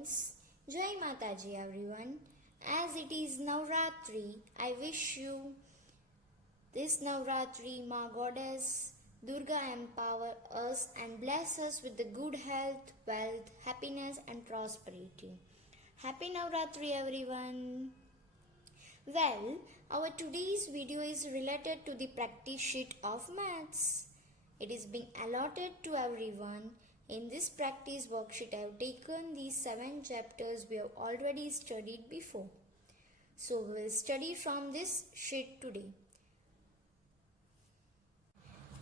friends, Jai Mataji everyone. As it is Navratri, I wish you this Navratri, Ma Goddess Durga empower us and bless us with the good health, wealth, happiness and prosperity. Happy Navratri everyone. Well, our today's video is related to the practice sheet of maths. It is being allotted to everyone. In this practice worksheet, I have taken these 7 chapters we have already studied before. So we will study from this sheet today.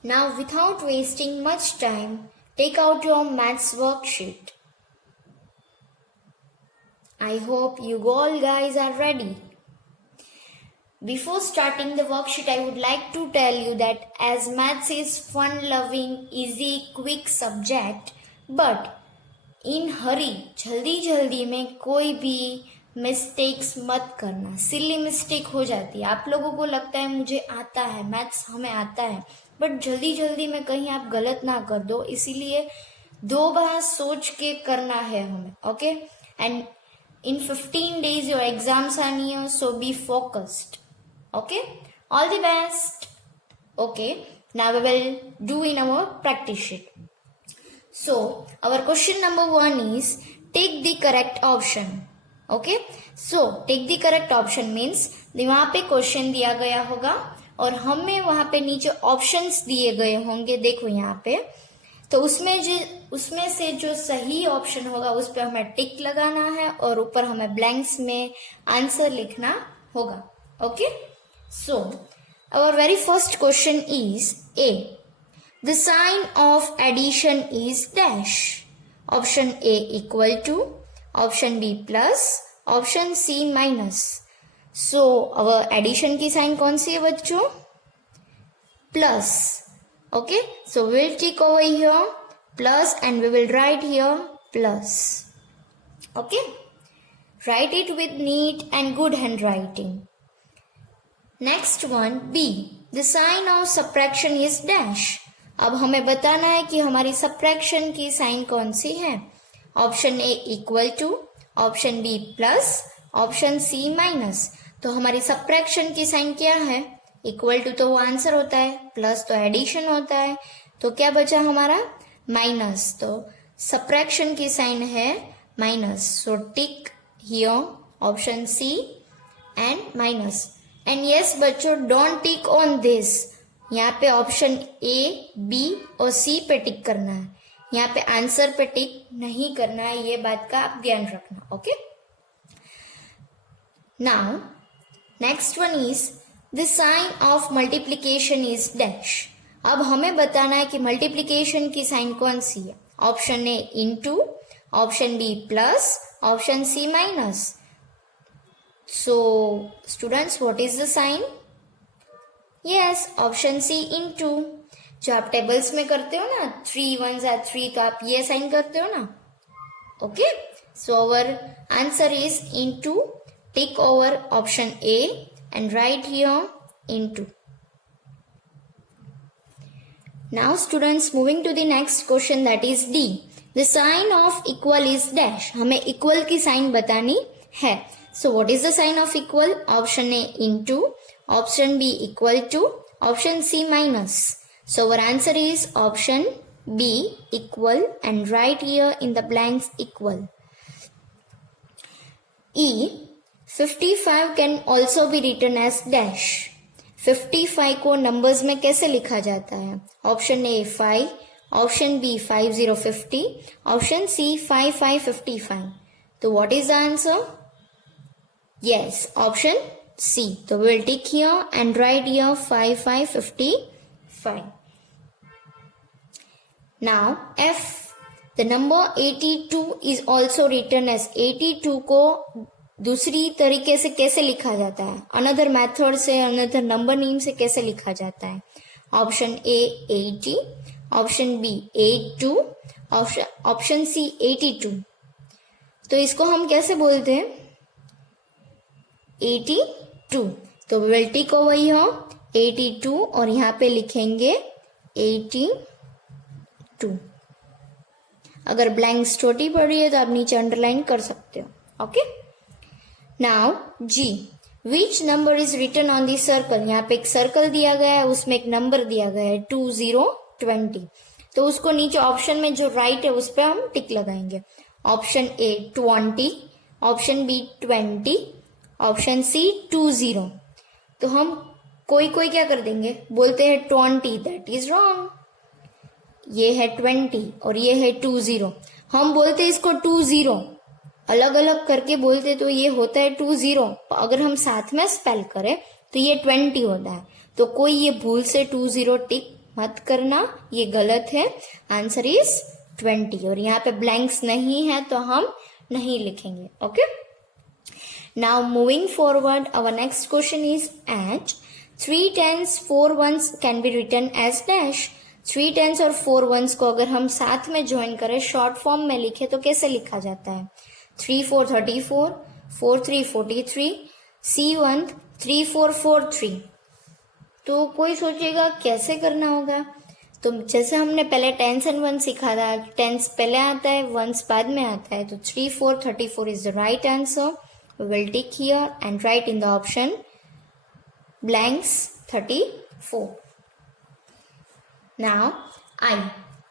Now without wasting much time, take out your maths worksheet. I hope you all guys are ready. Before starting the worksheet, I would like to tell you that as maths is fun-loving, easy, quick subject, but in hurry, जल्दी में कोई भी mistakes मत करना. Silly mistake हो जाती है. आप लोगों को लगता है मुझे आता है, मैथ्स हमें आता है, बट जल्दी में कहीं आप गलत ना कर दो. इसीलिए 2 बार सोच के करना है हमें. Okay, and in 15 days your exams are near, so be focused. Okay, all the best. Okay, now we will do in our practice sheet. So our question number 1 is take the correct option. Okay, so take the correct option means वहाँ पे question दिया गया होगा और हमें वहाँ पे नीचे ऑप्शंस दिए गए होंगे. देखो यहाँ पे, तो उसमें से जो सही ऑप्शन होगा उस पर हमें टिक लगाना है और ऊपर हमें ब्लैंक्स में आंसर लिखना होगा. Okay, so our very first question is A. The sign of addition is dash. Option A equal to, option B plus, option C minus. So our addition की साइन कौन सी है बच्चों? Plus. Okay, so we will tick over here plus and we will write here plus. Okay, write it with neat and good handwriting. Next one, B. The sign of subtraction is dash. अब हमें बताना है कि हमारी subtraction की sign कौन सी है. Option A equal to, option B plus, option C minus. तो हमारी subtraction की साइन क्या है? इक्वल टू तो वो आंसर होता है, प्लस तो एडिशन होता है, तो क्या बचा हमारा? माइनस. तो सब्ट्रैक्शन की साइन है minus. So tick here option C and minus. And yes बच्चों, डोंट टिक ऑन दिस. यहाँ पे ऑप्शन ए, बी और सी पे टिक करना है. यहाँ पे आंसर पे टिक नहीं करना है. ये बात का आप ध्यान रखना. Okay, now next one is The sign of multiplication is dash. अब हमें बताना है कि मल्टीप्लीकेशन की साइन कौन सी है. Option A into, option B plus, option C minus. So students, what is the sign? Yes, option C into. जो आप टेबल्स में करते हो ना, 3 1s are 3, तो आप ये साइन करते हो ना. Okay, so our answer is into. Tick over option A and write here into. Now students, moving to the next question, that is D. The sign of equal is dash. हमें equal की sign बतानी है. So what is the sign of equal? Option A into, option B equal to, option C minus. So our answer is option B equal and write here in the blanks equal. E. 55 can also be written as dash. 55 को numbers में कैसे लिखा जाता है? Option A 5, option B 5050, option C 5555. तो what is the answer? Yes, option C. तो we will tick here and write here 5555. Now F. The number 82 is also written as. 82 को दूसरी तरीके से कैसे लिखा जाता है? अनदर मेथड से, अनदर नंबर नेम से कैसे लिखा जाता है? Option A 80, option B 82, option C 82. तो इसको हम कैसे बोलते हैं? 82. तो we will tick over here 82 और यहाँ पे लिखेंगे 82. अगर ब्लैंक्स छोटी पड़ी है तो आप नीचे अंडरलाइन कर सकते हो। Okay, now G, which number is written on the circle. यहाँ पे एक सर्कल दिया गया है, उसमें एक नंबर दिया गया है 2020, तो उसको नीचे ऑप्शन में जो राइट है उस पर हम टिक लगाएंगे। Option A 20, option B 20, option C 20। तो हम कोई कोई क्या कर देंगे, बोलते हैं 20, दैट इज रॉन्ग। ये है 20 और ये है 20, हम बोलते हैं इसको 20, अलग अलग करके बोलते तो ये होता है 20, अगर हम साथ में स्पेल करें तो ये 20 होता है। तो कोई ये भूल से 20 टिक मत करना, ये गलत है। आंसर इज 20 और यहाँ पे ब्लैंक्स नहीं है तो हम नहीं लिखेंगे। Okay, now moving forward, our next question is eight 3 10s 4 1s can be written as dash. 3 10s और 4 1s को अगर हम साथ में ज्वाइन करें, शॉर्ट फॉर्म में लिखे तो कैसे लिखा जाता है? 3 4 34, 4 3 43, C1 3 4 4 3। तो कोई सोचेगा कैसे करना होगा, तो जैसे हमने पहले 10s and 1s सीखा था, 10s पहले आता है, 1s बाद में आता है, तो 3 4 34 is the right answer. We will tick here and write in the option blanks 34. Now I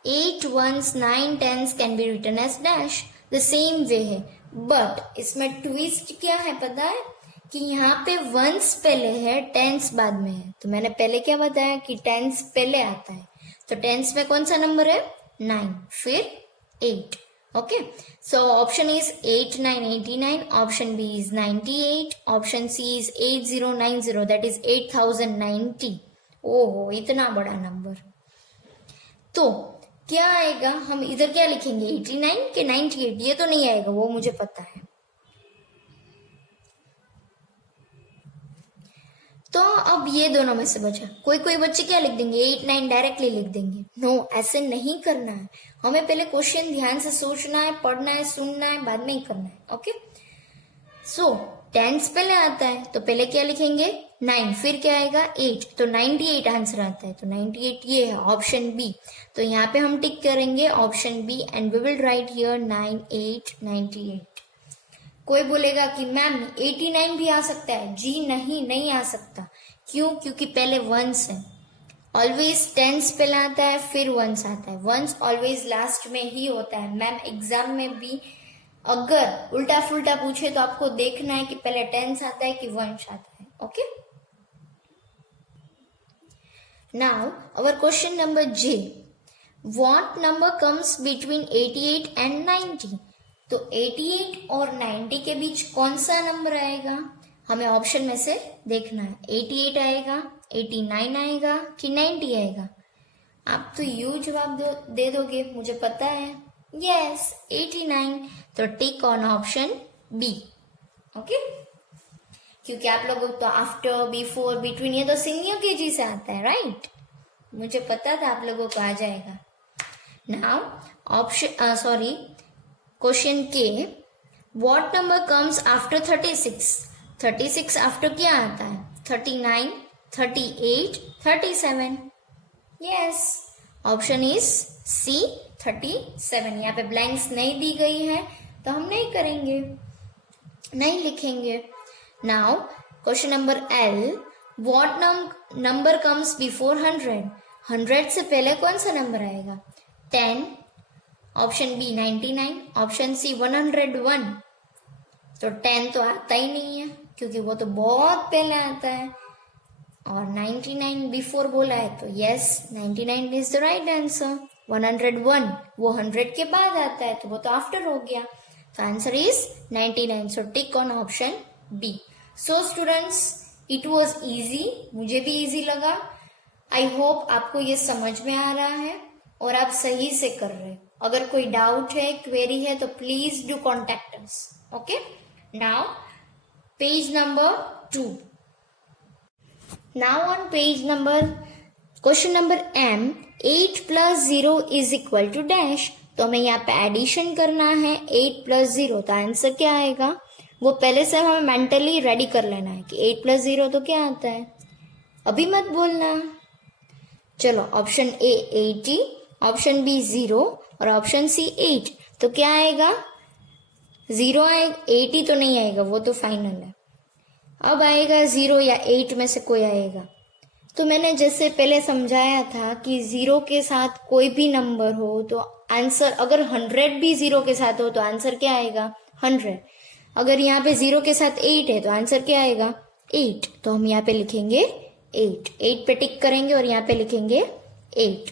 8 1s 9 10s can be written as dash. The same way है, बट इसमें ट्विस्ट क्या है पता है कि यहाँ पे 1s पहले है, 10s बाद में है। तो मैंने पहले क्या बताया कि 10s पहले आता है, तो 10s में कौन सा नंबर है? 9, फिर 8। Okay, so option is 8 9 89, option B is 98, option C is 8090, that is 8090। ओहो, इतना बड़ा नंबर। तो क्या आएगा, हम इधर क्या लिखेंगे, 89 के 98? ये तो नहीं आएगा, वो मुझे पता है। तो अब ये दोनों में से बचा, कोई कोई बच्चे क्या लिख देंगे, 8 9 डायरेक्टली लिख देंगे। नो, ऐसे नहीं करना है, हमें पहले क्वेश्चन ध्यान से सोचना है, पढ़ना है, सुनना है, बाद में ही करना है। ओके, सो 10s पहले आता है तो पहले क्या लिखेंगे, 9, फिर क्या आएगा 8, तो 98 आंसर आता है, तो 98 ये है ऑप्शन बी। तो यहाँ पे हम टिक करेंगे option B and we will write here 9898। कोई बोलेगा कि मैम 89 भी आ सकता है। जी नहीं, नहीं आ सकता। क्यों? क्योंकि पहले 1s है। ऑलवेज 10s पहले आता है, फिर 1s आता है। 1s ऑलवेज लास्ट में ही होता है। मैम एग्जाम में भी अगर उल्टा फुल्टा पूछे तो आपको देखना है कि पहले 10s आता है कि 1s आता है। Okay, now our question number J, what number comes between 88 and 90? तो 88 और 90 के बीच कौन सा नंबर आएगा, हमें ऑप्शन में से देखना है। 88 आएगा, 89 आएगा कि 90 आएगा? आप तो यू जवाब दे दोगे, मुझे पता है। यस, 89। तो tick on option B. Okay, क्योंकि आप लोगों को तो आफ्टर, बिफोर, बिटवीन ये तो सीनियर केजी से आता है, राइट? मुझे पता था आप लोगों को आ जाएगा। Now option question K, what number comes after 36? 36 after क्या आता है? 39, 38, 37। Yes, option is C 37। यहाँ पे ब्लैंक्स नहीं दी गई है तो हम नहीं करेंगे, नहीं लिखेंगे। Now question number L, what number comes before 100? 100 से पहले कौन सा नंबर आएगा? 10, ऑप्शन बी 99, ऑप्शन सी 101। तो 10 तो आता ही नहीं है क्योंकि वो तो बहुत पहले आता है, और 99 बिफोर बोला है, तो yes 99 is the right answer. 101 वो 100 के बाद आता है तो वो तो आफ्टर हो गया, तो answer is 99। So tick on option B. So students, it was easy, मुझे भी इजी लगा। आई होप आपको ये समझ में आ रहा है और आप सही से कर रहे हो। अगर कोई डाउट है, क्वेरी है, तो please do contact us. Okay, now page number 2। Now on page number, question number M, 8 + 0 is equal to dash. तो हमें यहाँ पे एडिशन करना है 8 + 0, तो आंसर क्या आएगा वो पहले से हमें मेंटली रेडी कर लेना है कि 8 + 0 तो क्या आता है, अभी मत बोलना। चलो, ऑप्शन ए 80, ऑप्शन बी 0 और ऑप्शन सी 8। तो क्या आएगा? 0 आएगा, 8 ही तो नहीं आएगा, वो तो फाइनल है। अब आएगा 0 या 8 में से कोई आएगा। तो मैंने जैसे पहले समझाया था कि 0 के साथ कोई भी नंबर हो तो आंसर, अगर 100 भी 0 के साथ हो तो आंसर क्या आएगा? 100। अगर यहाँ पे 0 के साथ 8 है तो आंसर क्या आएगा? 8। तो हम यहाँ पे लिखेंगे 8, 8 पे टिक करेंगे और यहाँ पे लिखेंगे 8।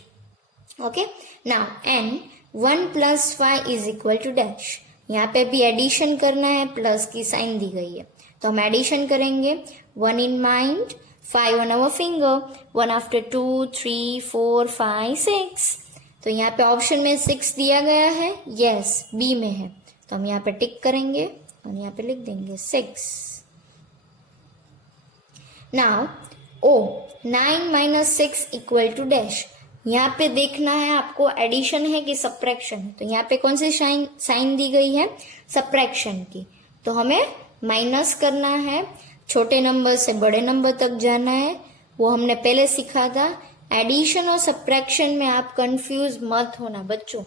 Okay, now N 1 + 5 = dash. यहाँ पे भी एडिशन करना है, प्लस की साइन दी गई है तो हम एडिशन करेंगे। 1 in mind, 5 on our finger, 1 after 2, 3, 4, 5, 6। तो यहाँ पे ऑप्शन में 6 दिया गया है, यस बी में है, तो हम यहाँ पे टिक करेंगे और यहाँ पे लिख देंगे 6। नाउ ओ 9 - 6 = डैश। यहाँ पे देखना है आपको एडिशन है कि सब्ट्रैक्शन है। तो यहाँ पे कौन सी साइन दी गई है? सब्ट्रैक्शन की। तो हमें माइनस करना है, छोटे नंबर से बड़े नंबर तक जाना है, वो हमने पहले सीखा था। एडिशन और सब्ट्रैक्शन में आप कंफ्यूज मत होना बच्चों।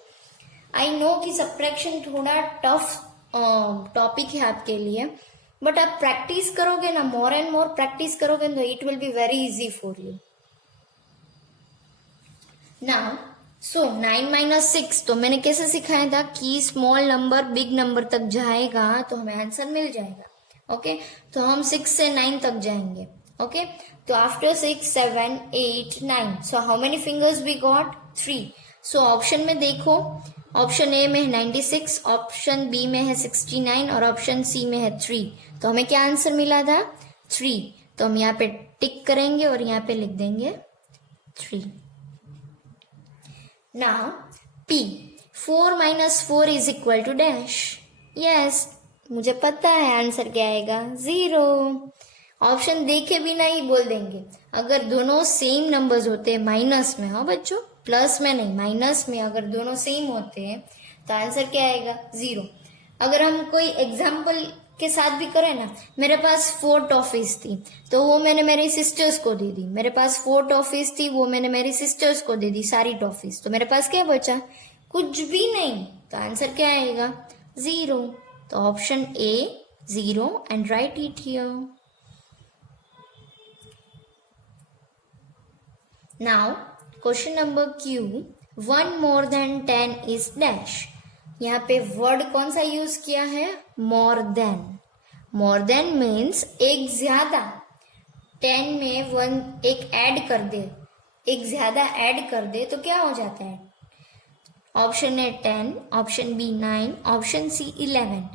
आई नो कि सब्ट्रैक्शन थोड़ा टफ टॉपिक है आपके लिए, बट आप प्रैक्टिस करोगे ना, मोर एंड मोर प्रैक्टिस करोगे तो it will be very easy for you. Now so 9 - 6 तो मैंने कैसे सिखाया था कि स्मॉल नंबर बिग नंबर तक जाएगा तो हमें आंसर मिल जाएगा। ओके, तो हम 6 से 9 तक जाएंगे। ओके, तो after 6, 7, 8, 9, so how many fingers we got? 3। So option में देखो, ऑप्शन ए में है 96, ऑप्शन बी में है 69 और ऑप्शन सी में है 3। तो हमें क्या आंसर मिला था? 3। तो हम यहाँ पे टिक करेंगे और यहाँ पे लिख देंगे 3। Now P 4 - 4 = dash. यस, मुझे पता है आंसर क्या आएगा? 0। ऑप्शन देखे बिना ही बोल देंगे। अगर दोनों सेम नंबर्स होते हैं, माइनस में हो बच्चों, प्लस में नहीं, माइनस में अगर दोनों सेम होते हैं तो आंसर क्या आएगा? 0। अगर हम कोई एग्जाम्पल के साथ भी करें ना, मेरे पास 4 टॉफीज थी तो वो मैंने मेरी सिस्टर्स को दे दी। मेरे पास 4 टॉफीज थी, वो मैंने मेरी सिस्टर्स को दे दी सारी टॉफीज। तो मेरे पास क्या बचा? कुछ भी नहीं। तो आंसर क्या आएगा? 0। तो option A 0 and right it here. Now question number Q 1 more than 10 is dash. यहाँ पे वर्ड कौन सा यूज किया है? More than. More than means एक ज्यादा। 10 में 1 एक ऐड कर दे, एक ज्यादा ऐड कर दे तो क्या हो जाता है? Option A 10, option B 9, option C 11।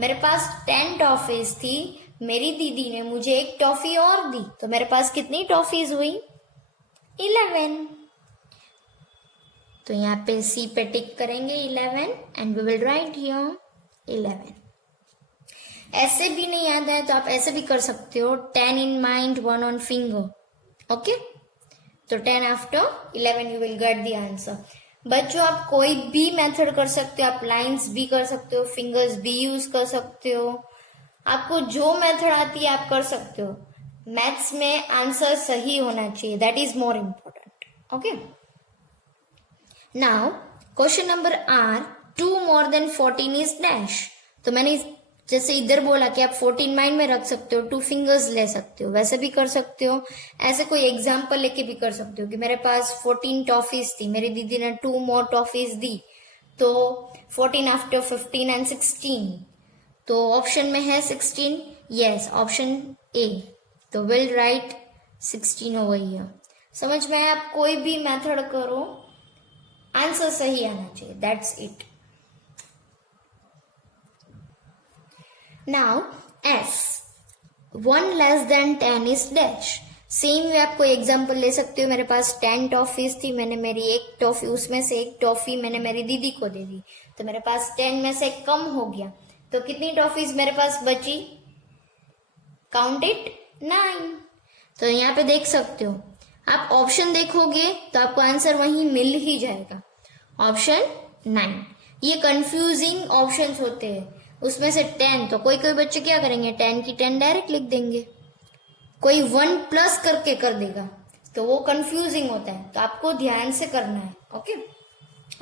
मेरे पास 10 टॉफीज थी, मेरी दीदी ने मुझे एक टॉफी और दी, तो मेरे पास कितनी टॉफीज हुई? 11। तो यहाँ पे सी पे टिक करेंगे 11 and we will write here 11। ऐसे भी नहीं याद है तो आप ऐसे भी कर सकते हो, 10 in mind, 1 on finger। Okay, तो 10 after 11 you will get the answer. बच्चों आप कोई भी मेथड कर सकते हो, आप लाइंस भी कर सकते हो, फिंगर्स भी यूज कर सकते हो, आपको जो मेथड आती है आप कर सकते हो। मैथ्स में आंसर सही होना चाहिए, that is more important. Okay, now question number R 2 more than 14 is dash. तो मैंने जैसे इधर बोला कि आप 14 माइंड में रख सकते हो, 2 फिंगर्स ले सकते हो, वैसे भी कर सकते हो। ऐसे कोई एग्जाम्पल लेके भी कर सकते हो कि मेरे पास 14 टॉफीज थी, मेरी दीदी ने 2 more टॉफीज दी, तो 14 after 15 and 16। तो ऑप्शन में है 16, यस ऑप्शन ए। तो विल राइट 16 ओवर हियर। समझ में? आप कोई भी मेथड करो, आंसर सही आना चाहिए, that's it. Now S 1 less than 10 is dash. Same way आप कोई एग्जाम्पल ले सकते हो। मेरे पास 10 टॉफीज थी, मैंने मेरी एक टॉफी, उसमें से एक टॉफी मैंने मेरी दीदी को दे दी, तो मेरे पास 10 में से कम हो गया, तो कितनी टॉफीज मेरे पास बची? Count it, 9। तो यहाँ पे देख सकते हो, आप ऑप्शन देखोगे तो आपको आंसर वहीं मिल ही जाएगा, ऑप्शन 9। ये कंफ्यूजिंग ऑप्शंस होते हैं, उसमें से 10, तो कोई कोई बच्चे क्या करेंगे, 10 की 10 डायरेक्ट लिख देंगे, कोई 1 प्लस करके कर देगा, तो वो कंफ्यूजिंग होता है, तो आपको ध्यान से करना है। ओके,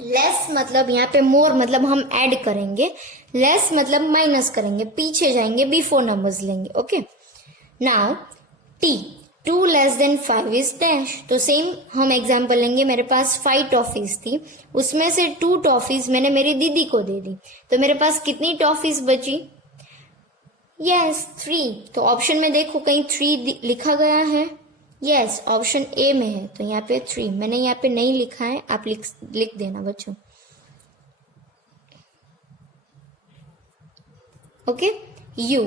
लेस मतलब यहाँ पे मोर मतलब हम ऐड करेंगे, लेस मतलब माइनस करेंगे, पीछे जाएंगे, बिफोर नंबर्स लेंगे। Okay, now T 2 less than 5 is dash. तो सेम हम एग्जाम्पल लेंगे, मेरे पास 5 टॉफीज थी, उसमें से 2 टॉफीज मैंने मेरी दीदी को दे दी, तो मेरे पास कितनी टॉफीज बची? यस 3। तो ऑप्शन में देखो कहीं 3 लिखा गया है? यस, ऑप्शन ए में है, तो यहाँ पे 3। मैंने यहाँ पे नहीं लिखा है, आप लिख देना बच्चों। Okay, you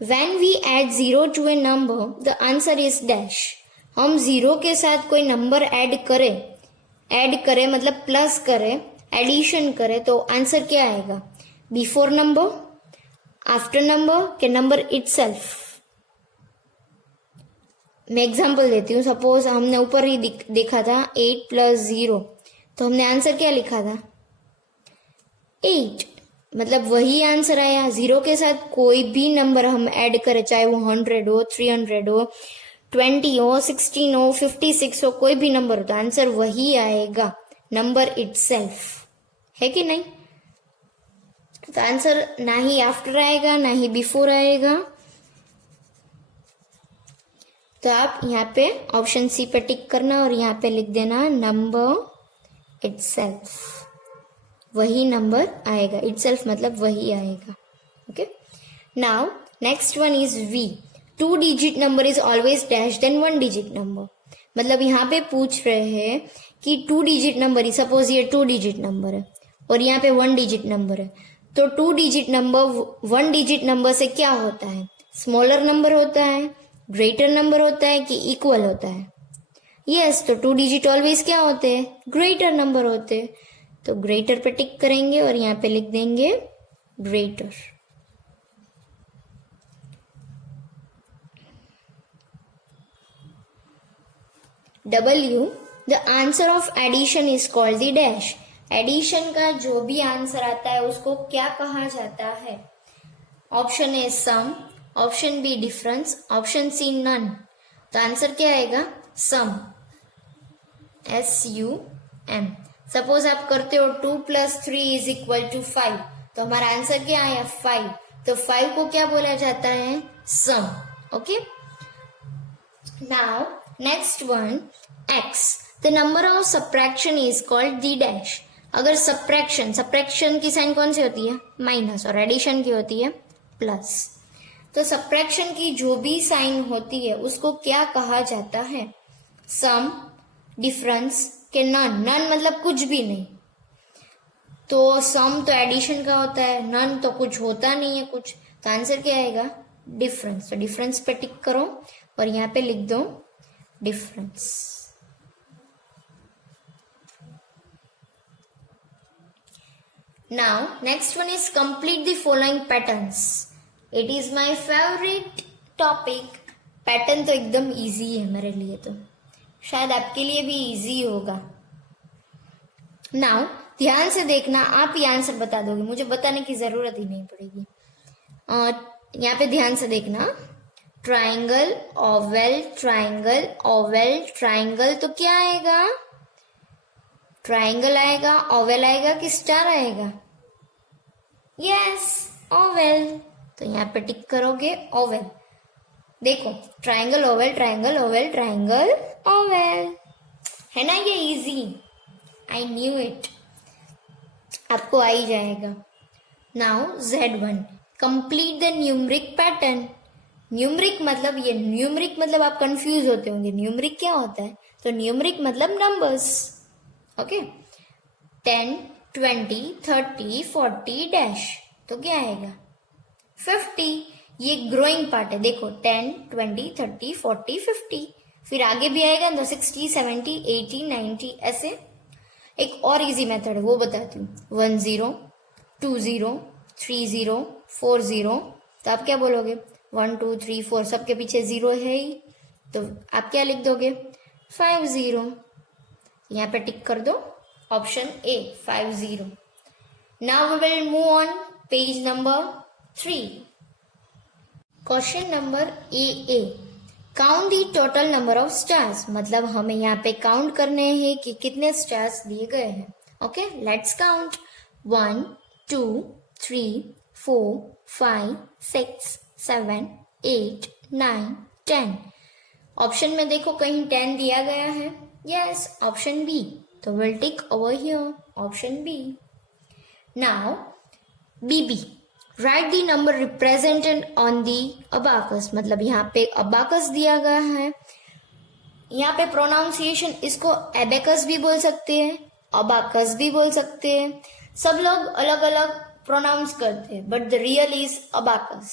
when we add 0 to a number the answer is dash. हम 0 के साथ कोई नंबर ऐड करें मतलब प्लस करें, एडिशन करें, तो आंसर क्या आएगा? बिफोर नंबर, आफ्टर नंबर के नंबर इटसेल्फ। मैं एग्जाम्पल देती हूँ, सपोज हमने ऊपर ही देखा था 8 + 0, तो हमने आंसर क्या लिखा था? 8, मतलब वही आंसर आया। 0 के साथ कोई भी नंबर हम ऐड करें, चाहे वो 100 हो, 300 हो, 20 हो, 16 हो, 56 हो, कोई भी नंबर हो, तो आंसर वही आएगा, नंबर इटसेल्फ, है कि नहीं? तो आंसर ना ही आफ्टर आएगा ना ही बिफोर आएगा। तो आप यहाँ पे ऑप्शन सी पे टिक करना और यहाँ पे लिख देना नंबर इटसेल्फ, वही नंबर आएगा। इटसेल्फ मतलब वही आएगा। Okay, now next one is we 2 digit number is always dash then 1 digit number. मतलब यहाँ पे पूछ रहे हैं कि 2 डिजिट नंबर, सपोज ये 2 डिजिट नंबर है और यहाँ पे 1 डिजिट नंबर है, तो 2 डिजिट नंबर 1 डिजिट नंबर से क्या होता है? स्मॉलर नंबर होता है, ग्रेटर नंबर होता है कि इक्वल होता है? यस, तो 2 डिजिट ऑलवेज क्या होते हैं? ग्रेटर नंबर होते हैं। तो ग्रेटर पे टिक करेंगे और यहाँ पे लिख देंगे greater. W the answer of addition is called the dash. Addition का जो भी आंसर आता है उसको क्या कहा जाता है? Option A sum, option B difference, option C none. तो आंसर क्या आएगा? सम, SUM। सपोज आप करते हो 2 + 3 = 5, तो हमारा आंसर क्या आया? 5। तो 5 को क्या बोला जाता है? Sum. Okay, now next one x the number of subtraction is called the dash. अगर सब्ट्रैक्शन की साइन कौन सी होती है? माइनस, और एडिशन की होती है प्लस। तो सब्ट्रैक्शन की जो भी साइन होती है उसको क्या कहा जाता है? सम, डिफरेंस के नन। नन मतलब कुछ भी नहीं, तो सम तो एडिशन का होता है, नन तो कुछ होता नहीं है कुछ, तो आंसर क्या आएगा? डिफरेंस। तो डिफरेंस पे टिक करो और यहाँ पे लिख दो difference. Now next one is complete the following patterns. It is my favourite topic. Pattern तो एकदम इजी है मेरे लिए, तो शायद आपके लिए भी इजी होगा। नाउ ध्यान से देखना, आप ये आंसर बता दोगे, मुझे बताने की जरूरत ही नहीं पड़ेगी। यहाँ पे ध्यान से देखना, triangle, Oval, triangle, Oval, triangle, तो क्या आएगा? ट्राइंगल आएगा, ओवल आएगा कि स्टार आएगा? Yes, Oval. तो यहाँ पे टिक करोगे ओवल। देखो, triangle Oval, triangle Oval, triangle Oval, है ना? ये इजी, आई न्यू इट, आपको आ ही जाएगा। Now Z1 complete the numeric pattern. Numeric मतलब ये, न्यूमरिक मतलब आप कंफ्यूज होते होंगे, न्यूमरिक क्या होता है? तो न्यूमरिक मतलब नंबर्स। ओके, 10, 20, 30, 40 डैश, तो क्या आएगा? 50। ये ग्रोइंग पार्ट है, देखो 10, 20, 30, 40, 50, फिर आगे भी आएगा तो 60, 70, 80, 90, ऐसे। एक और इजी मेथड है, वो बताती हूँ। 1 0, 2 0, 3 0, 4 0, तो आप क्या बोलोगे? 1 2 3 4, सबके पीछे 0 है ही, तो आप क्या लिख दोगे? 5 0। यहाँ पे टिक कर दो option A, 5 0। Now we will move on page number 3। Question number AA। Count the total number of stars, मतलब हमें यहाँ पे काउंट करने हैं कि कितने स्टार्स दिए गए हैं. Okay, let's count. 1 2 3 4 5 6 7 8 9 10. ऑप्शन में देखो कहीं 10 दिया गया है. Yes, option B. तो will tick over here option B. Now बीबी, write the number represented on the abacus, मतलब यहाँ पे अबाकस दिया गया है. यहाँ पे प्रोनाउंसिएशन इसको एबेकस भी बोल सकते हैं, अबाकस भी बोल सकते हैं. सब लोग अलग अलग प्रोनाउंस करते हैं, but the real is abacus.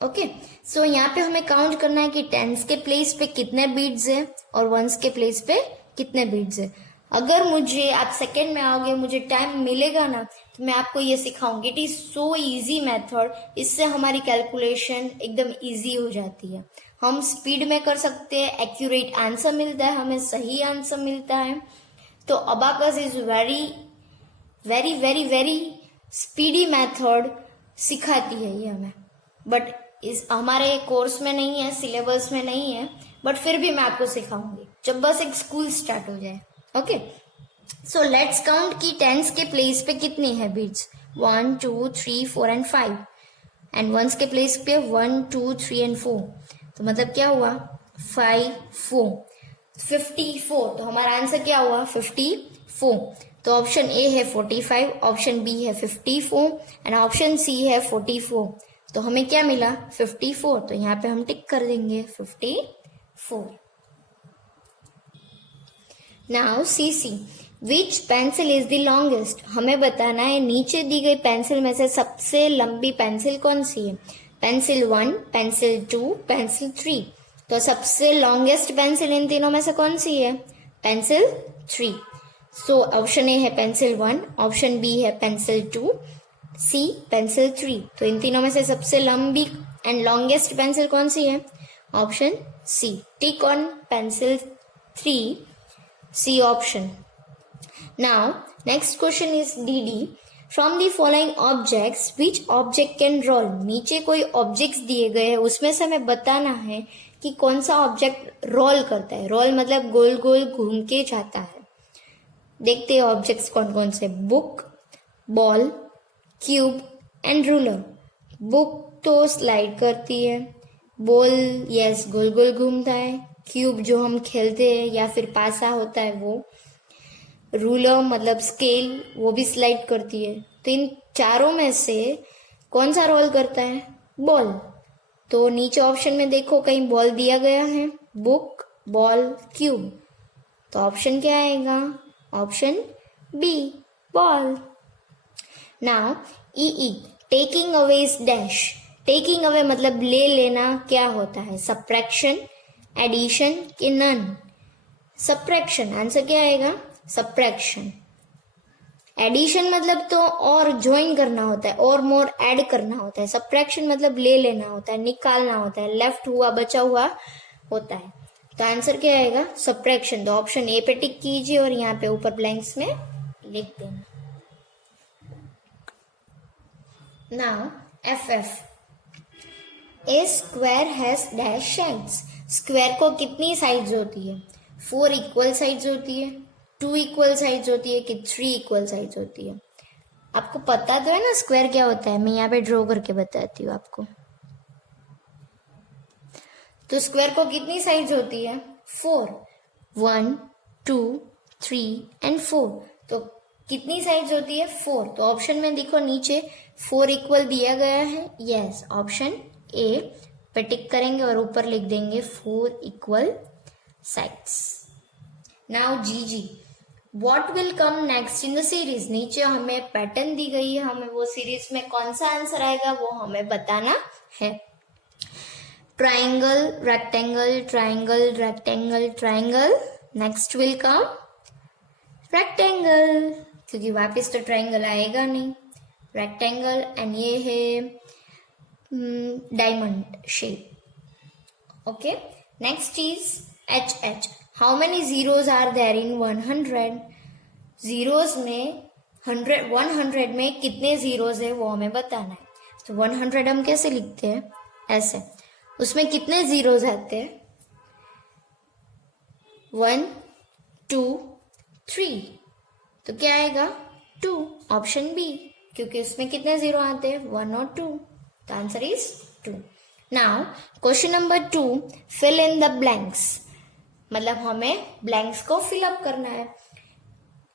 Okay, so यहाँ पे हमें काउंट करना है कि टेंस के प्लेस पे कितने बीट्स है और वंस के प्लेस पे कितने बीट्स है. अगर मुझे आप सेकेंड में आओगे, मुझे टाइम मिलेगा ना, तो मैं आपको ये सिखाऊंगी. It is so easy method. इससे हमारी कैलकुलेशन एकदम इजी हो जाती है. हम स्पीड में कर सकते हैं, एक्यूरेट आंसर मिलता है, हमें सही आंसर मिलता है. तो abacus is very very very very speedy method सिखाती है ये हमें. बट इस हमारे कोर्स में नहीं है, सिलेबस में नहीं है, बट फिर भी मैं आपको सिखाऊंगी जब बस एक स्कूल स्टार्ट हो जाए. ओके, सो लेट्स काउंट की टेंस के प्लेस पे कितनी है बीट्स. 1 2 3 4 एंड 5, एंड वंस के प्लेस पे 1 2 3 एंड 4. तो मतलब क्या हुआ, 5 4 54. तो हमारा आंसर क्या हुआ, 54. तो ऑप्शन ए है 45, ऑप्शन बी है 54 एंड ऑप्शन सी है 44. तो हमें क्या मिला, 54. तो यहाँ पे हम टिक कर देंगे 54. Now C C, which pencil is the longest. हमें बताना है नीचे दी गई पेंसिल में से सबसे लंबी पेंसिल कौन सी है. Pencil 1, pencil 2, pencil 3. तो सबसे लॉन्गेस्ट पेंसिल इन तीनों में से कौन सी है, पेंसिल 3. सो ऑप्शन ए है पेंसिल 1, ऑप्शन बी है पेंसिल 2, सी पेंसिल 3. तो इन तीनों में से सबसे लंबी एंड लॉन्गेस्ट पेंसिल कौन सी है, option C. Tick on pencil 3, C option. Now next question is DD. From the following objects which object can roll. नीचे कोई ऑब्जेक्ट्स दिए गए हैं, उसमें से हमें बताना है कि कौन सा ऑब्जेक्ट रोल करता है. रोल मतलब गोल गोल घूम के जाता है. देखते हैं ऑब्जेक्ट्स कौन कौन से. Book, ball, cube and ruler. Book तो स्लाइड करती है, बॉल यस गोल गोल घूमता है, क्यूब जो हम खेलते हैं या फिर पासा होता है वो, रूलर मतलब स्केल वो भी स्लाइड करती है. तो इन चारों में से कौन सा रोल करता है, बॉल. तो नीचे ऑप्शन में देखो कहीं बॉल दिया गया है, बुक, बॉल, क्यूब. तो ऑप्शन क्या आएगा, option B, ball. Now E, taking away is dash. Taking away मतलब ले लेना क्या होता है, सब्ट्रैक्शन, एडिशन कि नन. सब्ट्रैक्शन, आंसर क्या आएगा, सब्ट्रैक्शन. एडिशन मतलब तो और ज्वाइन करना होता है, और मोर ऐड करना होता है. सब्ट्रैक्शन मतलब ले लेना होता है, निकालना होता है, लेफ्ट हुआ बचा हुआ होता है. तो आंसर क्या आएगा, सब्ट्रैक्शन. तो ऑप्शन ए पे टिक कीजिए और यहाँ पे ऊपर ब्लैंक्स में लिख देना. Now F, A square has dash sides. Square को कितनी साइड्स होती है, 4 इक्वल साइड्स होती है, 2 इक्वल साइड्स होती है कि 3 इक्वल साइड्स होती है. आपको पता तो है ना स्क्वायर क्या होता है, मैं यहाँ पे ड्रॉ करके बताती हूँ आपको. तो स्क्वायर को कितनी साइड्स होती है, 4. 1 2 3 एंड 4. तो कितनी साइड्स होती है, 4. तो ऑप्शन में देखो नीचे 4 इक्वल दिया गया है. यस, ऑप्शन ए पे टिक करेंगे और ऊपर लिख देंगे 4 equal sides. Now G, what will come next in the series. नीचे हमें पैटर्न दी गई है, हमें वो सीरीज में कौन सा आंसर आएगा वो हमें बताना है. Triangle, rectangle, triangle, rectangle, triangle. Next will come rectangle, क्योंकि वापस तो ट्राइंगल आएगा नहीं. रेक्टेंगल एंड ये है diamond shape. Okay, next is H. How many zeros are there in 100. Zeros में 100 में कितने जीरोज है वो हमें बताना है. तो 100 हम कैसे लिखते हैं, ऐसे. उसमें कितने जीरोज आते हैं? 1 2 3, तो क्या आएगा? 2, ऑप्शन बी, क्योंकि उसमें कितने जीरो आते हैं? 1 और 2, the answer is 2. Now question number 2, fill in the blanks, मतलब हमें ब्लैंक्स को फिलअप करना है.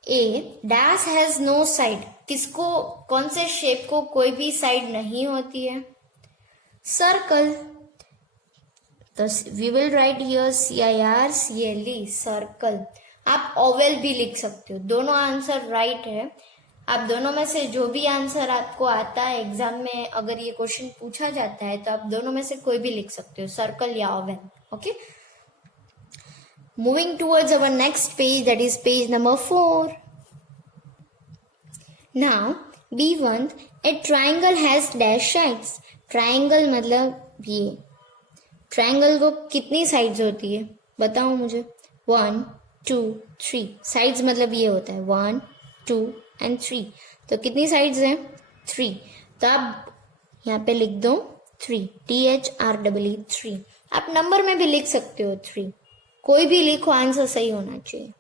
A dash has no side, किसको, कौन से शेप को कोई भी साइड नहीं होती है? सर्कल. तो we will write here CIRCLE, circle. आप ओवल भी लिख सकते हो, दोनों आंसर राइट है. आप दोनों में से जो भी आंसर आपको आता है एग्जाम में, अगर ये क्वेश्चन पूछा जाता है तो आप दोनों में से कोई भी लिख सकते हो, सर्कल या Oval. Okay, moving towards our next page, that is page number 4. Now B1, A triangle has dash sides. Triangle मतलब ये, ट्राइंगल को कितनी साइड्स होती है बताओ मुझे? 1 2 3. साइड्स मतलब ये होता है 1 2 एंड 3. तो कितनी साइड्स हैं? 3. तो आप यहाँ पे लिख दो 3, THREE 3. आप नंबर में भी लिख सकते हो 3, कोई भी लिखो, आंसर सही होना चाहिए.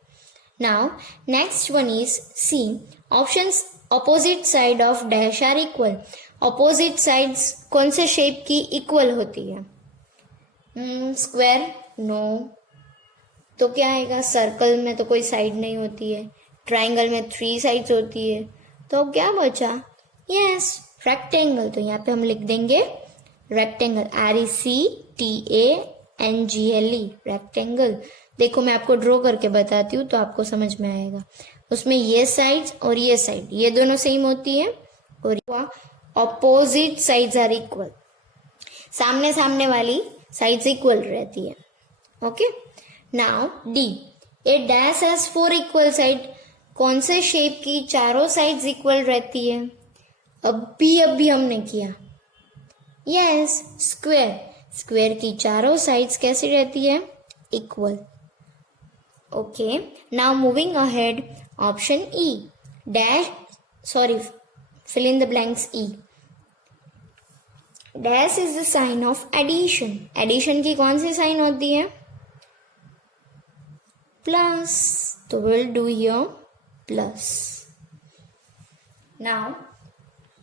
Now next one is C, options opposite side of dash are equal. Opposite sides कौन से शेप की इक्वल होती है? Square, no. तो क्या आएगा? सर्कल में तो कोई साइड नहीं होती है, ट्राइंगल में 3 साइड्स होती है, तो क्या बचा? Yes, rectangle. तो यहाँ पे हम लिख देंगे रेक्टेंगल, RECTANGLE, रेक्टेंगल. देखो मैं आपको ड्रॉ करके बताती हूँ तो आपको समझ में आएगा. उसमें ये साइड्स और ये साइड, ये दोनों सेम होती है, और ऑपोजिट साइड्स आर इक्वल, सामने सामने वाली साइड्स इक्वल रहती है. Okay, now D, A dash has 4 equal side. कौन से शेप की चारों साइड्स इक्वल रहती है? अभी हमने किया. Yes, square. स्क्वायर की चारों साइड्स कैसी रहती है? Equal. Okay, now moving ahead, option E, dash, sorry, fill in the blanks E. Dash is the sign of addition. Addition की कौन सी साइन होती है? प्लस. तो will do here plus. Now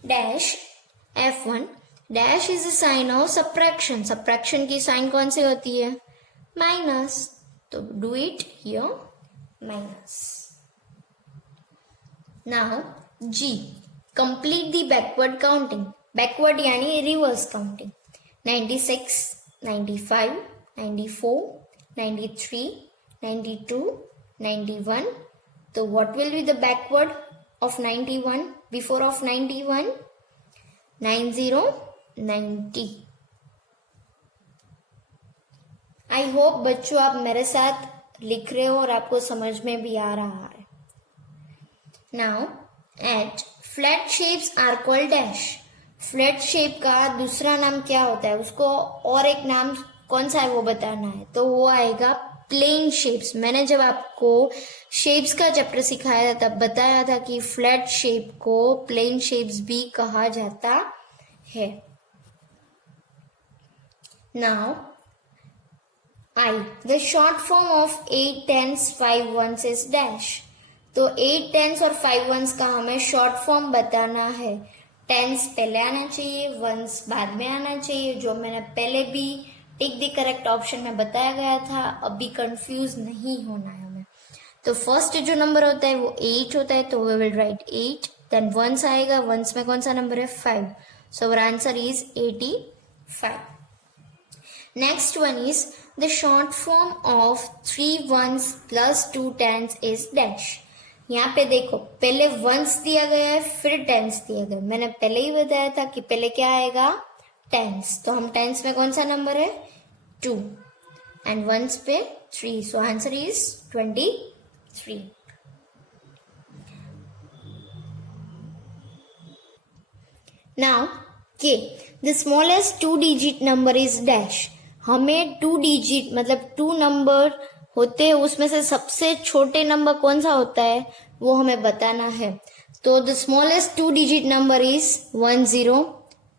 dash F1, dash is the sign of subtraction. Subtraction की sign कौन सी होती है? माइनस. तो do it here minus. Now G, complete the backward counting. Backward यानी रिवर्स काउंटिंग. 96, 95, 94, 93, 92, 91. तो what will be the backward of 91 before of 91? 90, 90. I hope बच्चों आप मेरे साथ लिख रहे हो और आपको समझ में भी आ रहा है. Now eight flat shapes are called dash. Flat shape का दूसरा नाम क्या होता है? उसको और एक नाम कौन सा है वो बताना है, तो वो आएगा प्लेन शेप्स. मैंने जब आपको शेप्स का चैप्टर सिखाया था तब बताया था कि फ्लैट शेप को प्लेन शेप्स भी कहा जाता है. Now I, the short form of 8 tens 5 ones is dash. तो 8 tens और 5 ones का हमें शॉर्ट फॉर्म बताना है. टेंस पहले आना चाहिए, वंस बाद में आना चाहिए, जो मैंने पहले भी टिक द करेक्ट ऑप्शन में बताया गया था. अभी कंफ्यूज नहीं होना है हमें. तो फर्स्ट जो नंबर होता है वो 8 होता है, तो we will write 8. Then ones आएगा, वंस में कौन सा नंबर है? 5. So our answer is 85. Next one is the short form of 3 ones plus 2 tens is dash. यहाँ पे देखो पहले वंस दिया गया है फिर टेंस दिया गया. मैंने पहले ही बताया था कि पहले क्या आएगा? टेंस. तो हम टेंस में कौन सा नंबर है? 2 एंड वंस पे 3. सो answer is 23. Now K, the smallest 2-digit number is dash. हमें 2 डिजिट मतलब 2 नंबर होते हैं, उसमें से सबसे छोटे नंबर कौन सा होता है वो हमें बताना है. तो the smallest 2 digit number is 10,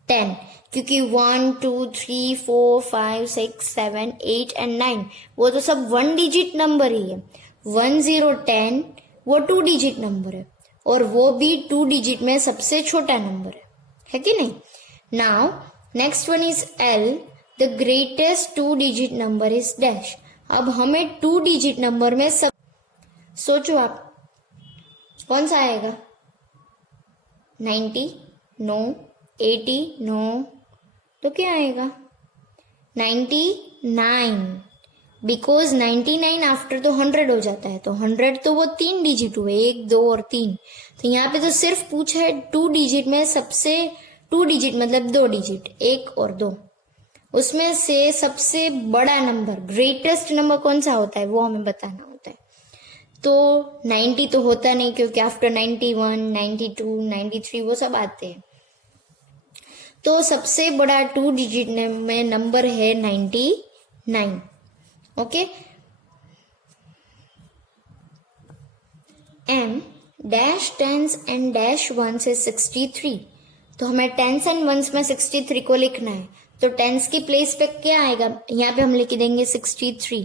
10. क्योंकि 1 2 3 4 5 6 7 8 एंड 9 वो तो सब 1 डिजिट नंबर ही है। 1 0 10 वो 2 डिजिट नंबर है, और वो भी 2 डिजिट में सबसे छोटा नंबर है कि नहीं। Now next one is L, the greatest 2 digit number is dash. अब हमें 2 डिजिट नंबर में सब सोचो आप कौन सा आएगा। 90 नो, 80 नो, तो क्या आएगा 99, बिकॉज 99 आफ्टर तो 100 हो जाता है, तो 100 तो वो 3 डिजिट हुए, 1 2 और 3। तो यहाँ पे तो सिर्फ पूछा है 2 डिजिट में सबसे 2 डिजिट मतलब 2 डिजिट 1 और 2, उसमें से सबसे बड़ा नंबर ग्रेटेस्ट नंबर कौन सा होता है वो हमें बताना होता है। तो 90 तो होता नहीं क्योंकि आफ्टर 91 92 93 वो सब आते हैं। तो सबसे बड़ा 2 डिजिट में नंबर है 99। Okay, M dash tens and dash ones is 63। तो हमें टेंस एंड वंस में 63 को लिखना है, तो टेंस की प्लेस पे क्या आएगा, यहाँ पे हम लिख देंगे 63।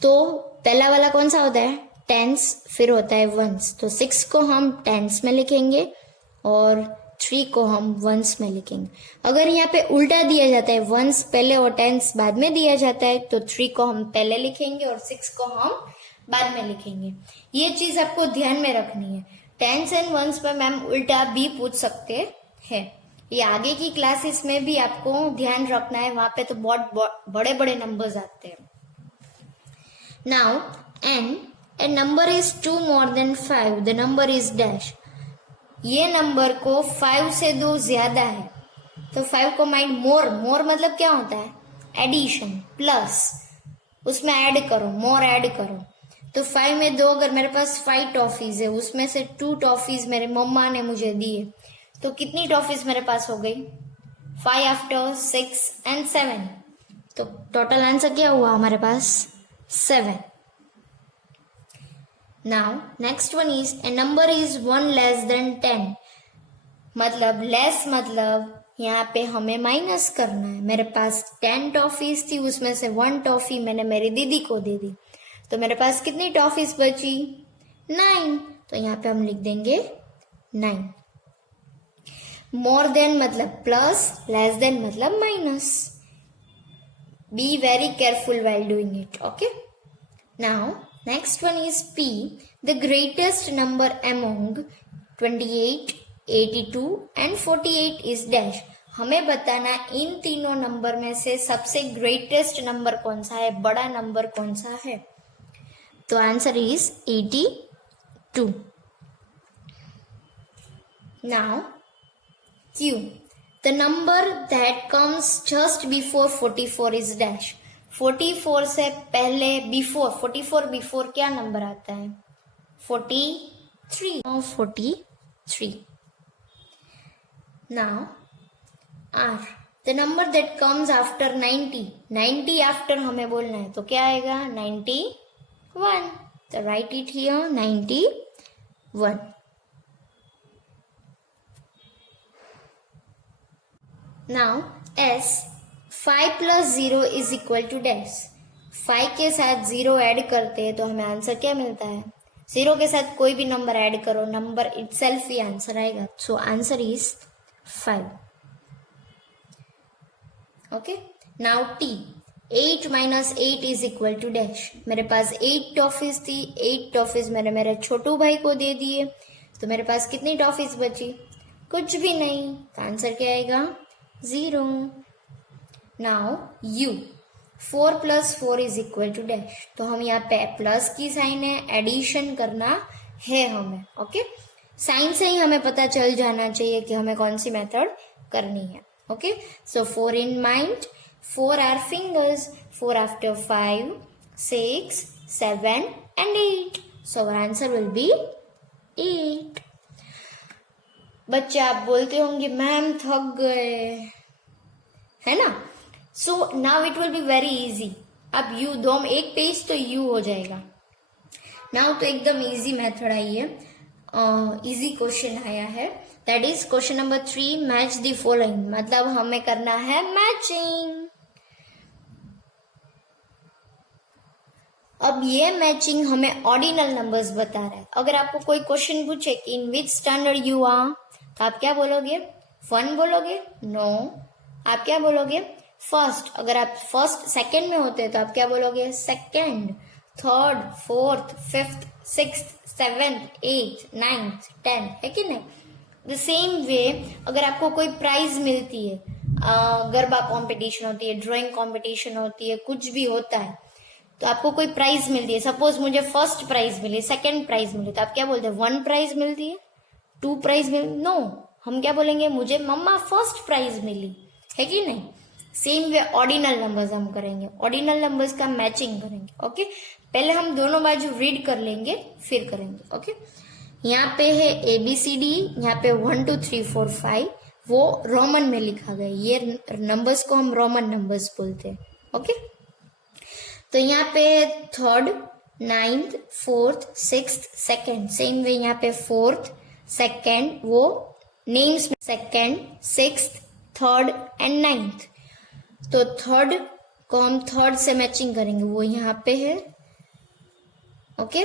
तो पहला वाला कौन सा होता है टेंस, फिर होता है वंस, तो 6 को हम टेंस में लिखेंगे और 3 को हम वंस में लिखेंगे। अगर यहाँ पे उल्टा दिया जाता है, वंस पहले और टेंस बाद में दिया जाता है, तो 3 को हम पहले लिखेंगे और 6 को हम बाद में लिखेंगे। ये चीज आपको ध्यान में रखनी है। टेंस एंड वंस में मैम उल्टा भी पूछ सकते हैं, ये आगे की क्लासेस में भी आपको ध्यान रखना है, वहां पे तो बहुत बड़े बड़े नंबर्स आते हैं। Now N, a number is 2 more than 5, the number is dash। ये नंबर को 5 से 2 ज्यादा है, तो 5 को माइंड मोर मतलब क्या होता है एडिशन, प्लस उसमें ऐड करो, मोर ऐड करो। तो 5 में 2, अगर मेरे पास 5 टॉफीज है, उसमें से 2 टॉफीज मेरे मम्मा ने मुझे दी है, तो कितनी टॉफीज मेरे पास हो गई 5 आफ्टर 6 एंड 7, तो टोटल आंसर क्या हुआ हमारे पास 7। Now next one is a number is 1 less than 10। मतलब लेस मतलब यहाँ पे हमें माइनस करना है। मेरे पास 10 टॉफीज थी, उसमें से 1 टॉफी मैंने मेरी दीदी को दे दी, तो मेरे पास कितनी टॉफीज बची 9, तो यहाँ पे हम लिख देंगे 9। मोर देन मतलब प्लस, लेस देन मतलब minus. Be very careful while doing it, okay? Now next one is P, the greatest number among 28, 82 and 48 is dash। हमें बताना इन तीनों नंबर में से सबसे ग्रेटेस्ट नंबर कौन सा है, बड़ा नंबर कौन सा है। तो answer is 82। Now Q, the number that comes just before 44 is dash। 44 से पहले बिफोर, 44 बिफोर क्या नंबर आता है 43। 43। Now R, the number that comes after 90। 90 after हमें बोलना है, तो क्या आएगा 91। तो write it here 91। Now S, 5 plus 0 is equal to dash. 5 के साथ 0 ऐड करते हैं तो हमें आंसर क्या मिलता है, 0 के साथ कोई भी नंबर ऐड करो, नंबर इटसेल्फ ही आंसर आएगा। So answer is 5। Okay, now T, 8 minus 8 is equal to dash. मेरे पास 8 टॉफीज थी, 8 टॉफीज मैंने मेरे छोटू भाई को दे दिए, तो मेरे पास कितनी टॉफीज बची, कुछ भी नहीं, तो आंसर क्या आएगा 0। Now U, 4 plus 4 is equal to dash. तो हम यहाँ पे प्लस की साइन है, एडिशन करना है हमें। ओके, साइन से ही हमें पता चल जाना चाहिए कि हमें कौन सी मेथड करनी है। Okay, so 4 in mind, 4 our fingers, 4 after 5 6 7 and 8, so our answer will be 8। बच्चे आप बोलते होंगे मैम थक गए, है ना। So now it will be very easy. अब यू दो, एक पेज तो यू हो जाएगा। नाउ तो एकदम इजी मेथड आई है। इजी क्वेश्चन आया है, that is question number 3, match the following, मतलब हमें करना है मैचिंग। अब ये मैचिंग हमें ऑर्डिनल नंबर्स बता रहा है। अगर आपको कोई क्वेश्चन पूछे कि इन विच स्टैंडर्ड यू आर, तो आप क्या बोलोगे? 1 बोलोगे? नो, आप क्या बोलोगे? फर्स्ट। अगर आप फर्स्ट सेकंड में होते तो आप क्या बोलोगे? Second, third, fourth, fifth, sixth, seventh, eighth, ninth, 10, है कि नहीं? द सेम वे अगर आपको कोई प्राइज मिलती है, गरबा कंपटीशन होती है, ड्राइंग कंपटीशन होती है, कुछ भी होता है, तो आपको कोई प्राइज मिलती है, सपोज मुझे फर्स्ट प्राइज मिली, सेकंड प्राइज मिली, तो आप क्या बोलते हैं? 1 प्राइज मिलती है, 2 प्राइज मिली? नो, हम क्या बोलेंगे? मुझे मम्मा फर्स्ट प्राइज मिली, है कि नहीं? सेम वे ऑर्डिनल नंबर्स हम करेंगे, ऑर्डिनल नंबर्स का मैचिंग करेंगे। ओके, पहले हम दोनों बाजू रीड कर लेंगे, फिर करेंगे। ओके, यहाँ पे है ABCD, यहाँ पे 1 2 3 4 5, वो रोमन में लिखा गया, ये नंबर्स को हम रोमन नंबर्स बोलते हैं। ओके, तो यहाँ पे है third, 9th, 4th, 6th, second, same way यहाँ पे 4th, सेकेंड, वो नेम्स में second, 6th, third and 9th। तो थर्ड को हम थर्ड से मैचिंग करेंगे, वो यहाँ पे है। ओके,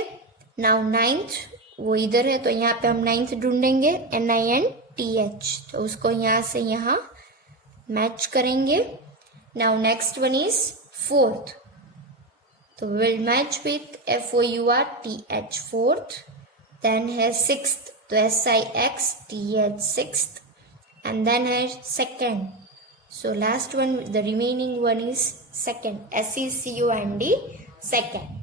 नाउ 9th वो इधर है, तो यहाँ पे हम 9th ढूंढेंगे, NINTH, तो उसको यहाँ से यहाँ मैच करेंगे। Now next one is 4th, तो will match with FOURTH, 4th। Then है 6th, तो SIXTH, 6th, and then है second, so last one, the remaining one is second, SECOND, second।